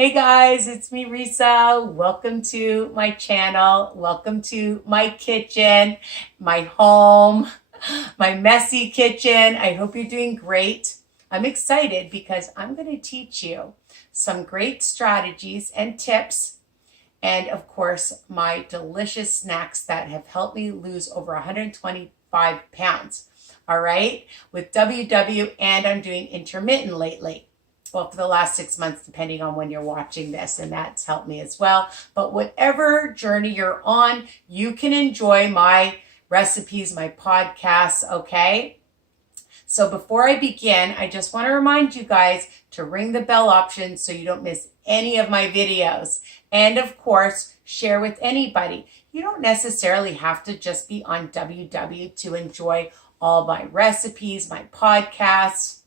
Hey guys, it's me, Risa. Welcome to my channel. Welcome to my kitchen, my home, my messy kitchen. I hope you're doing great. I'm excited because I'm going to teach you some great strategies and tips, and of course, my delicious snacks that have helped me lose over 125 pounds. All right, with WW, and I'm doing intermittent lately. Well, for the last 6 months, depending on when you're watching this, and that's helped me as well. But whatever journey you're on, you can enjoy my recipes, my podcasts, okay? So before I begin, I just want to remind you guys to ring the bell option so you don't miss any of my videos. And of course, share with anybody. You don't necessarily have to just be on WW to enjoy all my recipes, my podcasts,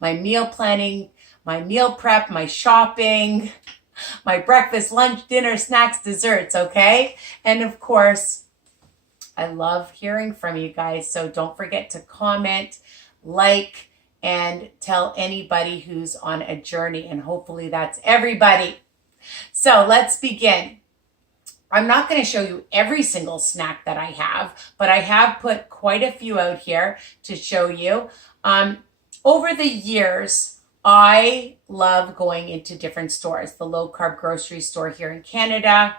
my meal planning, my meal prep, my shopping, my breakfast, lunch, dinner, snacks, desserts, okay? And of course, I love hearing from you guys, so don't forget to comment, like, and tell anybody who's on a journey, and hopefully that's everybody. So let's begin. I'm not going to show you every single snack that I have, but I have put quite a few out here to show you. Over the years, I love going into different stores. The low-carb grocery store here in Canada.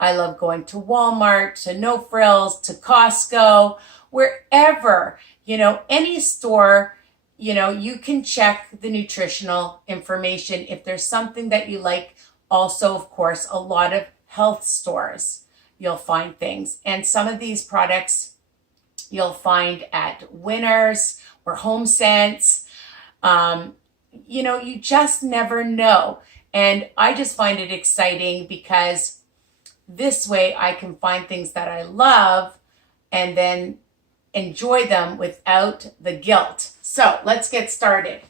I love going to Walmart, to No Frills, to Costco, wherever, any store, you can check the nutritional information if there's something that you like. Also, of course, a lot of health stores, you'll find things. And some of these products you'll find at Winners or Home Sense. You just never know. And I just find it exciting because this way I can find things that I love and then enjoy them without the guilt. So let's get started.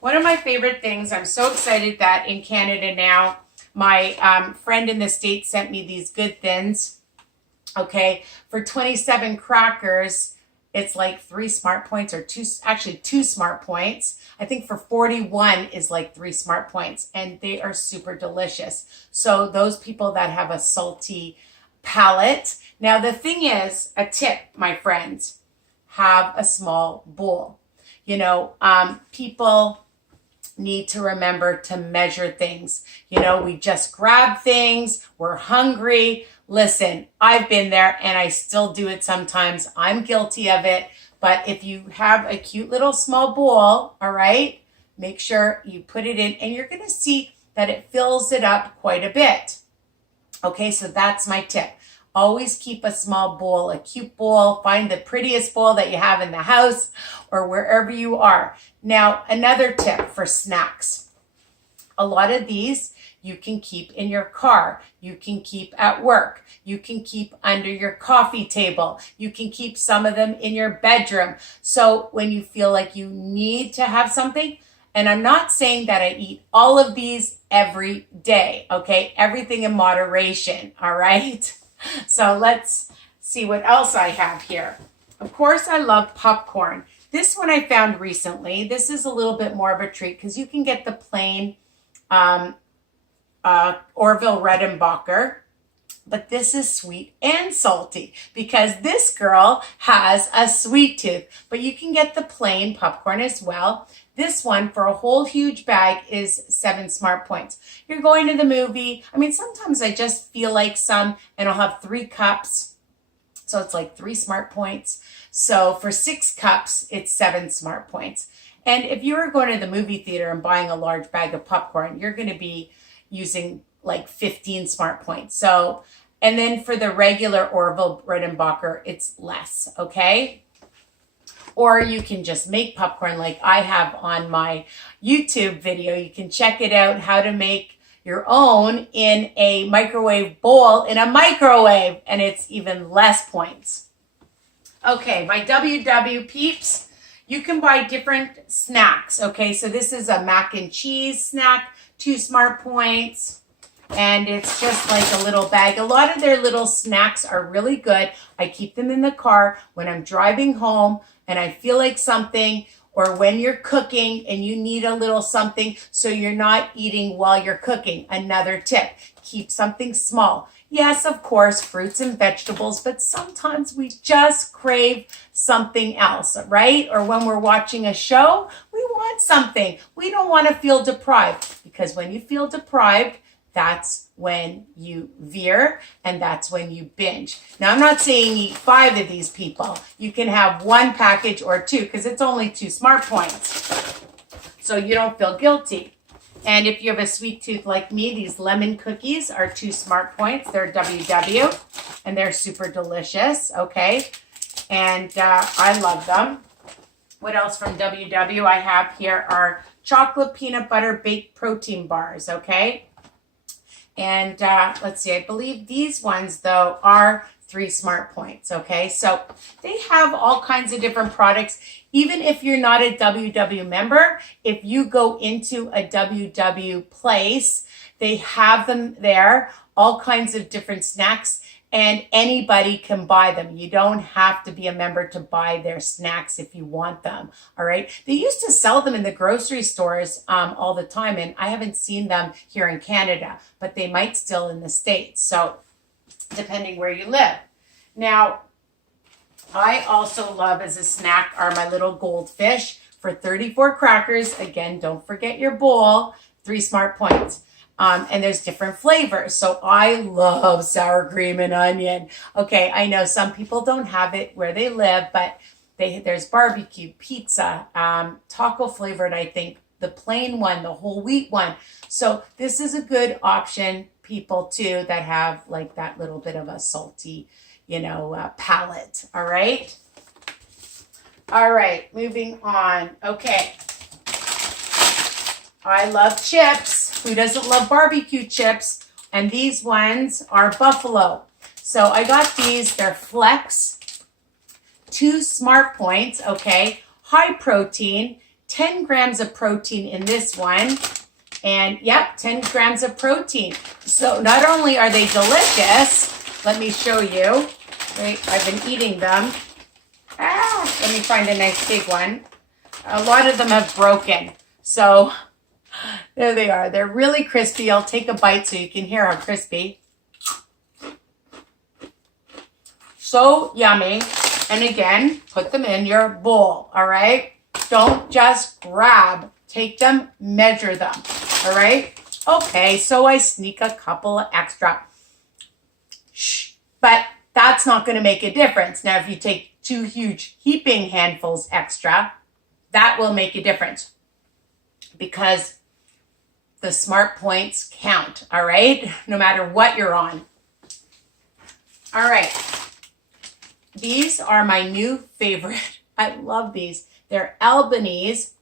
One of my favorite things, I'm so excited that in Canada now, my friend in the States sent me these Good Thins. Okay, for 27 crackers, it's like 3 Smart Points, or two Smart Points. I think for 41 is like 3 Smart Points, and they are super delicious. So those people that have a salty palate. Now the thing is, a tip, my friends, have a small bowl. People need to remember to measure things. We just grab things, we're hungry. Listen, I've been there and I still do it sometimes. I'm guilty of it. But if you have a cute little small bowl, all right, make sure you put it in, and you're going to see that it fills it up quite a bit. Okay, so that's my tip. Always keep a small bowl, a cute bowl. Find the prettiest bowl that you have in the house or wherever you are. Now, another tip for snacks. A lot of these you can keep in your car. You can keep at work. You can keep under your coffee table. You can keep some of them in your bedroom. So when you feel like you need to have something, and I'm not saying that I eat all of these every day, okay? Everything in moderation, all right? So let's see what else I have here. Of course, I love popcorn. This one I found recently. This is a little bit more of a treat because you can get the plain Orville Redenbacher, but this is sweet and salty because this girl has a sweet tooth, but you can get the plain popcorn as well. This one for a whole huge bag is 7 Smart Points. You're going to the movie. Sometimes I just feel like some, and I'll have 3 cups. So it's like 3 Smart Points. So for 6 cups, it's 7 Smart Points. And if you were going to the movie theater and buying a large bag of popcorn, you're going to be using like 15 Smart Points. So, and then for the regular Orville Redenbacher, it's less, okay? Or you can just make popcorn like I have on my YouTube video. You can check it out, how to make your own in a microwave bowl in a microwave, and it's even less points. Okay, my WW peeps, you can buy different snacks, okay? So this is a mac and cheese snack, 2 Smart Points, and it's just like a little bag. A lot of their little snacks are really good. I keep them in the car when I'm driving home and I feel like something, or when you're cooking and you need a little something so you're not eating while you're cooking. Another tip, keep something small. Yes, of course, fruits and vegetables, but sometimes we just crave something else, right? Or when we're watching a show, we want something. We don't want to feel deprived, because when you feel deprived, that's when you veer and that's when you binge. Now, I'm not saying eat 5 of these, people. You can have 1 package or 2 because it's only 2 smart points. So you don't feel guilty. And if you have a sweet tooth like me, these lemon cookies are 2 smart points. They're WW and they're super delicious, okay? And I love them. What else from WW I have here are chocolate peanut butter baked protein bars, okay? And let's see, I believe these ones, though, are 3 smart points, okay? So they have all kinds of different products. Even if you're not a WW member, if you go into a WW place, they have them there, all kinds of different snacks, and anybody can buy them. You don't have to be a member to buy their snacks if you want them, all right? They used to sell them in the grocery stores all the time, and I haven't seen them here in Canada, but they might still in the States, so depending where you live. Now, I also love as a snack are my little Goldfish for 34 crackers. Again, don't forget your bowl, 3 smart points. And there's different flavors. So I love sour cream and onion. Okay, I know some people don't have it where they live, but there's barbecue, pizza, taco flavored, I think, the plain one, the whole wheat one. So this is a good option, people, too, that have like that little bit of a salty, palate. All right. All right, moving on. Okay. I love chips. Who doesn't love barbecue chips? And these ones are buffalo. So I got these. They're Plex. 2 smart points, okay? High protein. 10 grams of protein in this one. And yep, 10 grams of protein. So not only are they delicious, let me show you. Wait, I've been eating them. Let me find a nice big one. A lot of them have broken. So there they are. They're really crispy. I'll take a bite so you can hear how crispy. So yummy. And again, put them in your bowl, all right? Don't just grab. Take them, measure them, all right? Okay, so I sneak a couple extra. Shh, but that's not going to make a difference. Now, if you take 2 huge heaping handfuls extra, that will make a difference because the smart points count, all right? No matter what you're on. All right. These are my new favorite. I love these. They're Albanese,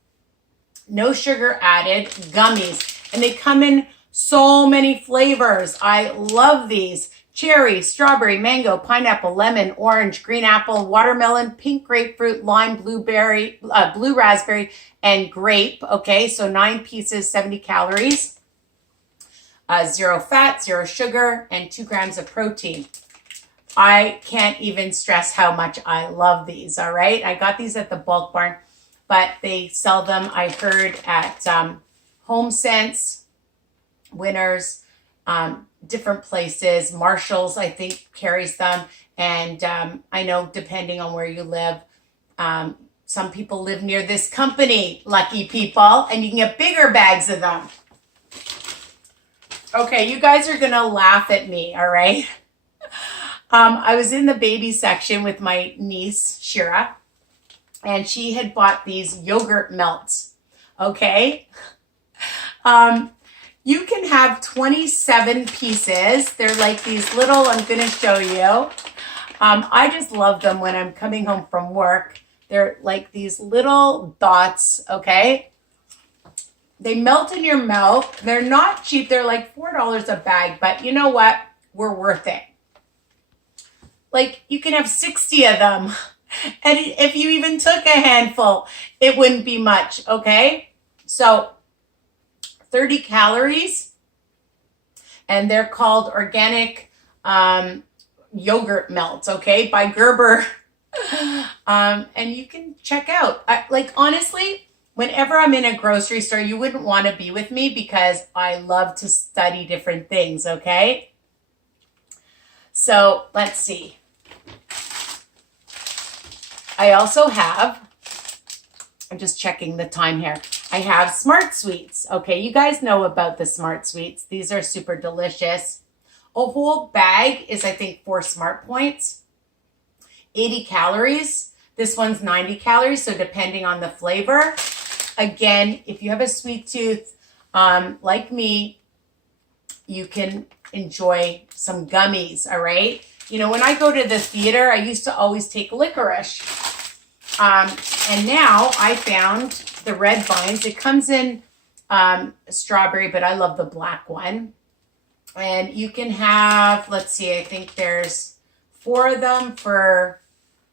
no sugar added gummies. And they come in so many flavors. I love these. Cherry, strawberry, mango, pineapple, lemon, orange, green apple, watermelon, pink grapefruit, lime, blueberry, blue raspberry, and grape. Okay, so 9 pieces, 70 calories, 0 fat, 0 sugar, and 2 grams of protein. I can't even stress how much I love these, all right? I got these at the Bulk Barn, but they sell them, I heard, at Home Sense, Winners, different places. Marshall's, I think, carries them. And I know depending on where you live, some people live near this company, lucky people, and you can get bigger bags of them. Okay, you guys are going to laugh at me, all right? I was in the baby section with my niece, Shira, and she had bought these yogurt melts, okay? You can have 27 pieces. They're like these little, I'm going to show you. I just love them when I'm coming home from work. They're like these little dots, okay? They melt in your mouth. They're not cheap. They're like $4 a bag, but you know what? We're worth it. Like, you can have 60 of them. And if you even took a handful, it wouldn't be much, okay? So 30 calories, and they're called organic yogurt melts, okay, by Gerber. And you can check out. Like, honestly, whenever I'm in a grocery store, you wouldn't want to be with me because I love to study different things, okay? So let's see. I also have, I'm just checking the time here. I have Smart Sweets. Okay, you guys know about the Smart Sweets. These are super delicious. A whole bag is, I think, 4 Smart Points. 80 calories. This one's 90 calories, so depending on the flavor. Again, if you have a sweet tooth, like me, you can enjoy some gummies, all right? You know, when I go to the theater, I used to always take licorice. And now I found the red vines. It comes in strawberry, but I love the black one. And you can have, let's see, I think there's 4 of them for,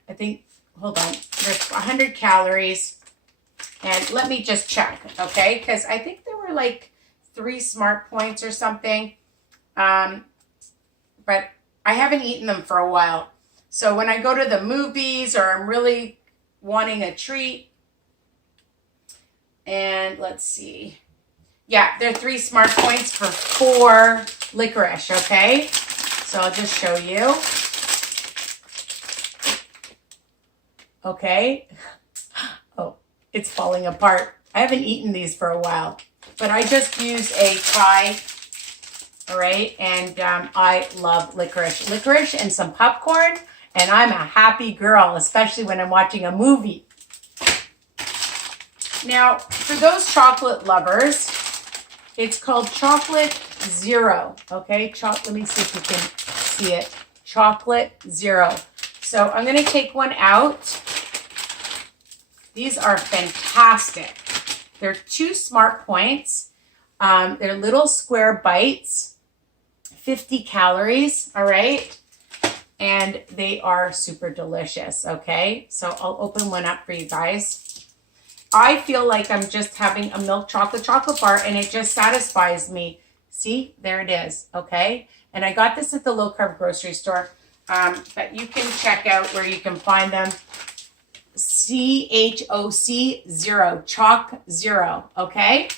I think, hold on, there's 100 calories. And let me just check, okay? Because I think there were like 3 Smart Points or something. But I haven't eaten them for a while. So when I go to the movies or I'm really wanting a treat, and let's see. Yeah, there are 3 Smart Points for 4 licorice, okay? So I'll just show you. Okay. Oh, it's falling apart. I haven't eaten these for a while, but I just use a pie. All right, and I love licorice. Licorice and some popcorn, and I'm a happy girl, especially when I'm watching a movie. Now, for those chocolate lovers, it's called Chocolate Zero, okay? Let me see if you can see it. Chocolate Zero. So I'm going to take one out. These are fantastic. They're 2 Smart Points. They're little square bites, 50 calories, all right? And they are super delicious, okay? So I'll open one up for you guys. I feel like I'm just having a milk chocolate bar, and it just satisfies me. See, there it is, okay? And I got this at the low-carb grocery store, but you can check out where you can find them. CHOC Zero, Chalk Zero, okay?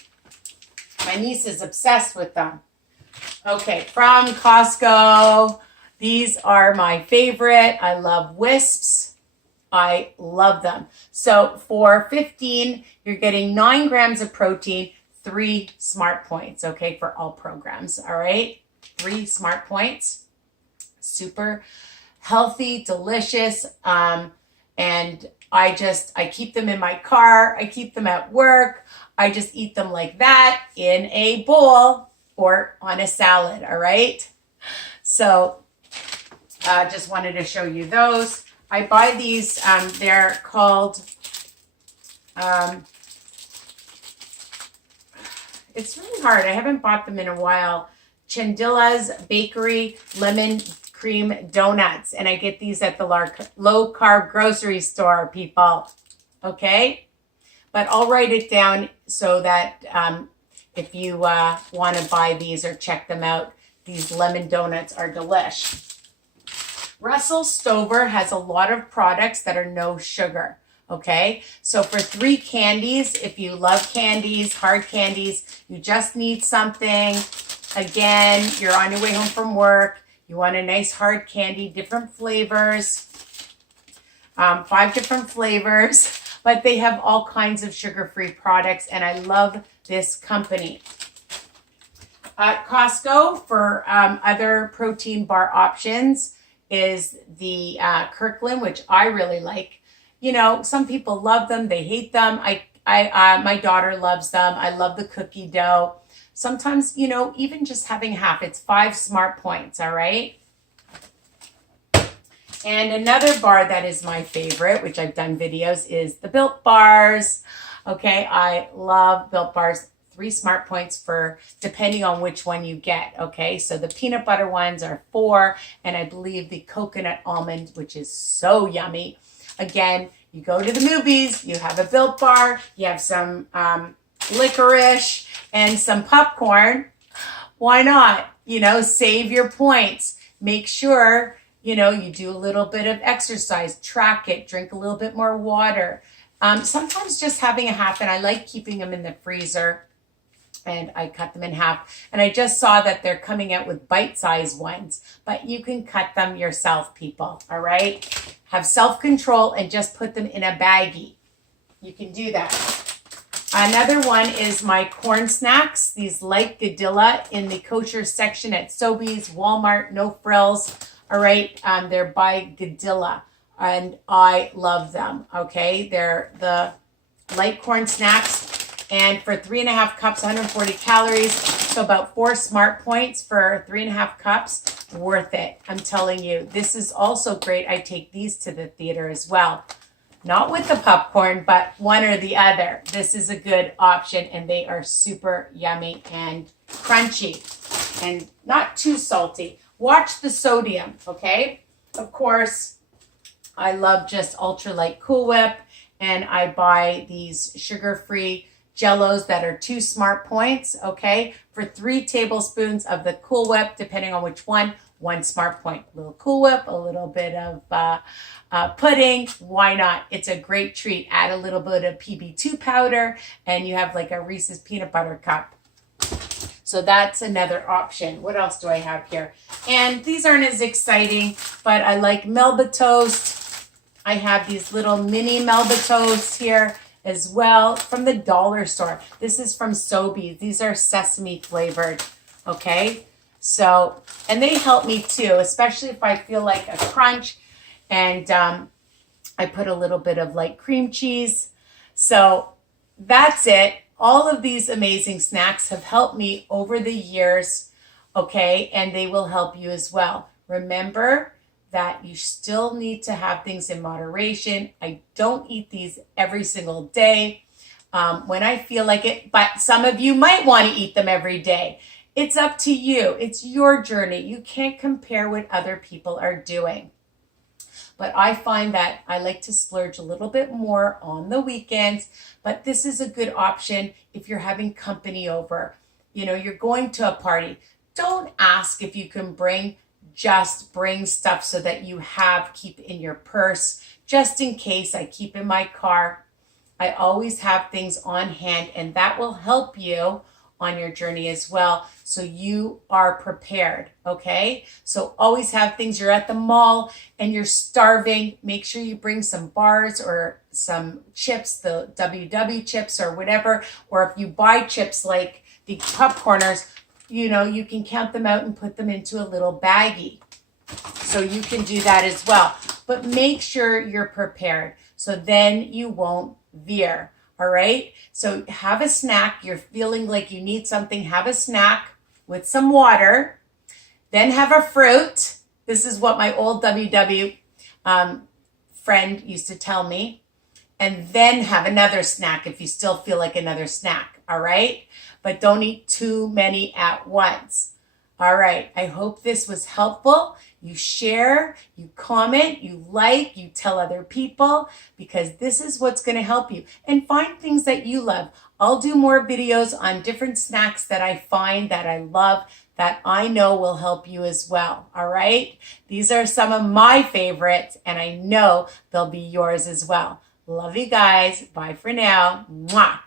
My niece is obsessed with them. Okay, from Costco. These are my favorite. I love Wisps. I love them. So for 15, you're getting 9 grams of protein, 3 Smart Points, okay, for all programs, all right? 3 Smart Points. Super healthy, delicious, and I keep them in my car. I keep them at work. I just eat them like that in a bowl or on a salad, all right? So just wanted to show you those. I buy these, they're called, it's really hard. I haven't bought them in a while. Chindilla's Bakery Lemon Cream Donuts. And I get these at the low carb grocery store, people. Okay? But I'll write it down so that if you want to buy these or check them out, these lemon donuts are delish. Russell Stover has a lot of products that are no sugar. Okay, so for 3 candies, if you love candies, hard candies, you just need something. Again, you're on your way home from work. You want a nice hard candy, different flavors, 5 different flavors, but they have all kinds of sugar-free products, and I love this company. Costco, for other protein bar options, is the Kirkland, which I really like. You know, some people love them, they hate them. My daughter loves them. I love the cookie dough. Sometimes, you know, even just having half, it's 5 Smart Points, all right? And another bar that is my favorite, which I've done videos, is the Built Bars. Okay, I love Built Bars. 3 Smart Points for depending on which one you get, okay? So the peanut butter ones are 4, and I believe the coconut almond, which is so yummy. Again, you go to the movies, you have a Built Bar, you have some licorice and some popcorn. Why not? You know, save your points. Make sure you know, you do a little bit of exercise, track it, drink a little bit more water. Sometimes just having a half, and I like keeping them in the freezer, and I cut them in half. And I just saw that they're coming out with bite-sized ones, but you can cut them yourself, people, all right? Have self-control and just put them in a baggie. You can do that. Another one is my corn snacks, these light Gadilla in the kosher section at Sobeys, Walmart, No Frills. All right, they're by Gadilla, and I love them, okay? They're the light corn snacks, and for 3.5 cups, 140 calories, so about 4 smart points for 3.5 cups, worth it. I'm telling you, this is also great. I take these to the theater as well. Not with the popcorn, but one or the other. This is a good option, and they are super yummy and crunchy and not too salty. Watch the sodium, okay? Of course, I love just ultralight Cool Whip, and I buy these sugar-free JellOs that are 2 smart points, okay? For 3 tablespoons of the Cool Whip, depending on which one, 1 smart point. A little Cool Whip, a little bit of pudding. Why not? It's a great treat. Add a little bit of PB2 powder, and you have like a Reese's peanut butter cup. So that's another option. What else do I have here? And these aren't as exciting, but I like Melba Toast. I have these little mini Melba Toasts here as well from the dollar store. This is from Sobeys. These are sesame flavored, okay? So, and they help me too, especially if I feel like a crunch, and I put a little bit of like cream cheese. So that's it. All of these amazing snacks have helped me over the years, okay? And they will help you as well. Remember that you still need to have things in moderation. I don't eat these every single day when I feel like it, but some of you might want to eat them every day. It's up to you. It's your journey. You can't compare what other people are doing. But I find that I like to splurge a little bit more on the weekends, but this is a good option if you're having company over. You know, you're going to a party. Don't ask if you can bring, just bring stuff so that you keep in your purse. Just in case, I keep in my car. I always have things on hand, and that will help you on your journey as well, so you are prepared, okay? So always have things. You're at the mall and you're starving, make sure you bring some bars or some chips, the WW chips or whatever, or if you buy chips like the popcorners, you know, you can count them out and put them into a little baggie. So you can do that as well, but make sure you're prepared so then you won't veer. All right, so have a snack. You're feeling like you need something, have a snack with some water, then have a fruit. This is what my old WW friend used to tell me. And then have another snack if you still feel like another snack, all right? But don't eat too many at once. All right, I hope this was helpful. You share, you comment, you like, you tell other people, because this is what's going to help you. And find things that you love. I'll do more videos on different snacks that I find that I love, that I know will help you as well. All right? These are some of my favorites, and I know they'll be yours as well. Love you guys. Bye for now. Mwah.